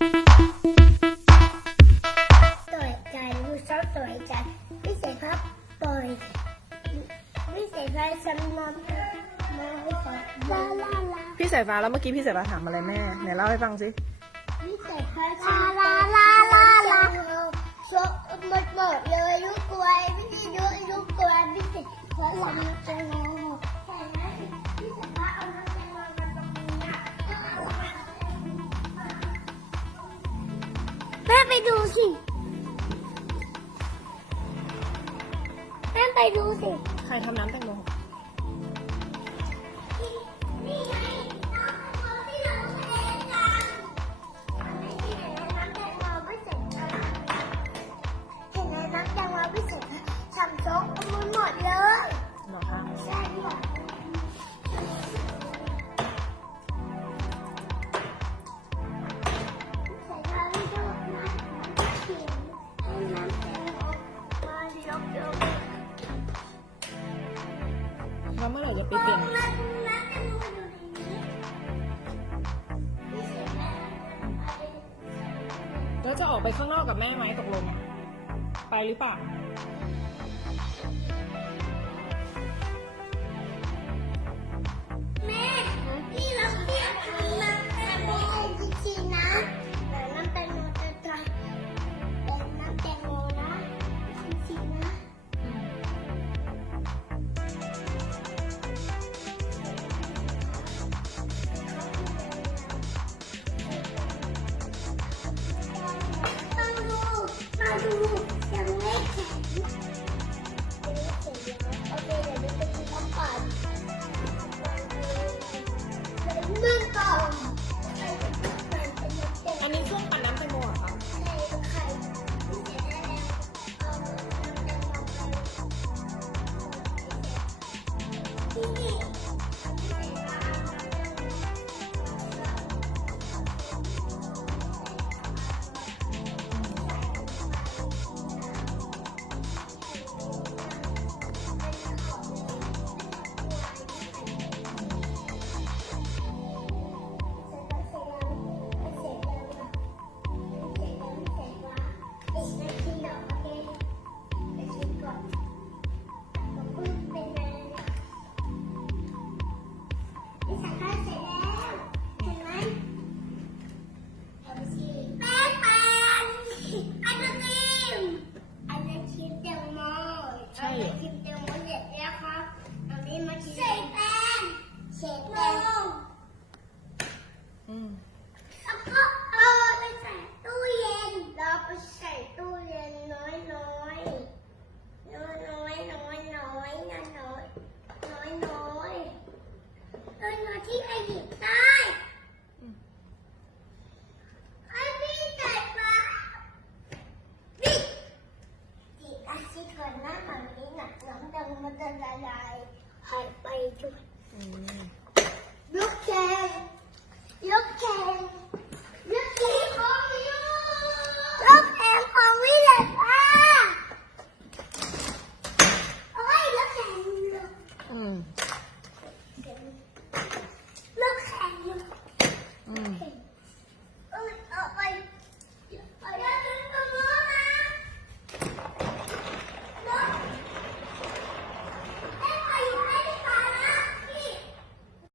สวยจังดูชอบสวยจังพี่เสกครับปล่อยพี่เสกครับสำนักมาให้ฟังลาลาลา พี่สายฟ้าแล้วเมื่อกี้พี่สายฟ้าถามอะไรแม่ไหนเล่าให้ฟังสิ พี่เสกครับลาลาลาลาชกหมดเลยลูกกล้วยพี่ดีดูลูกกล้วยพี่เสกครับสำนักจังเลยใช่ไหมพี่เสกครับเอาน้ำแตงโมมาตรงนี้แม่ไปดูสิแม่ไปดูสิ ใครทำน้ำแตงโม นี่ไงน้ำแตงโมที่เราเองกันไม่ที่เห็นในน้ำแตงโมไม่เสร็จกันเห็นในน้ำแตงโมไม่เสร็จทำโจ๊กมันหมดเลย เหรอคะ ใช่ค่ะใส่ทาไม่ชอบน้ำเขียนให้น้ำแตงโมมาเยอะ แล้วเมื่อไหร่จะไปเปลี่ยน ๆน้ำแตงโมอยู่ในนี้พี่เสกแม่เอาไป แล้วจะออกไปข้างนอกกับแม่ไหมตกลง ไปหรือเปล่า ไ